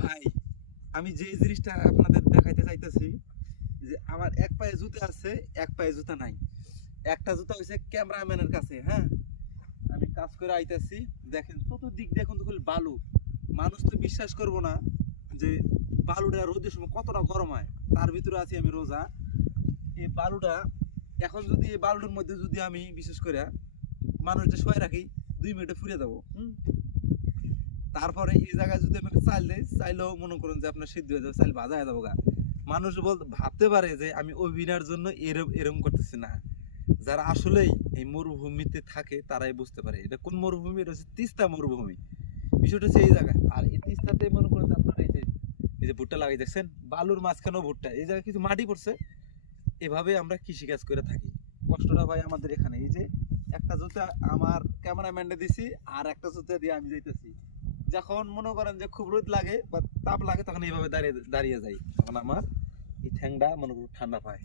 ভাই আমি যে জিনিসটা আপনাদের দেখাইতে চাইতেছি যে আমার এক পায়ে জুতা আছে, এক পায়ে জুতা নাই। একটা জুতা হইছে ক্যামেরাম্যানের কাছে, হ্যাঁ। আমি কাজ করে আইতাছি, দেখেন চতুর্দিক দেখুন তো খালি বালু। মানুষ তো বিশ্বাস করবো না যে বালুটা রোদের সময় কতটা গরম হয়। তার ভিতরে আছি আমি রোজা। এই বালুটা এখন যদি এই বালুর মধ্যে যদি আমি বিশেষ করে মানুষটা শোয় রাখি, 2 মিনিটে ফুরিয়ে যাবো। তারপরে এই জায়গায় যদি আমি চাল দেই, চাইলেও মনে করুন যে আপনার সিদ্ধ হয়ে যাবে, চাল ভাজা হয়ে যাবো গা। মানুষ ভাবতে পারে যে আমি অভিনয়ের জন্য এরম এরম করতেছি না। যারা আসলেই এই মরুভূমিতে থাকে তারাই বুঝতে পারে এটা কোন মরুভূমি। এটা হচ্ছে তিস্তা মরুভূমি। বিষয়টা হচ্ছে এই জায়গায়। আর এই তিস্তাতে মনে করেন যে আপনার এই যে ভুট্টা লাগাই দেখছেন, বালুর মাঝখানেও ভুট্টা, এই জায়গায় কিছু মাটি পড়ছে। এভাবে আমরা কৃষিকাজ করে থাকি। কষ্টটা ভাই আমাদের এখানে। এই যে একটা জুতা আমার ক্যামেরাম্যানে দিছি, আর একটা জুতা দিয়ে আমি যাইতেছি। যখন মনে করেন যে খুব রোদ লাগে বা তাপ লাগে, তখন এইভাবে দাঁড়িয়ে দাঁড়িয়ে যাই, তখন আমার এই ঠ্যাংটা মনে করুন ঠান্ডা পায়।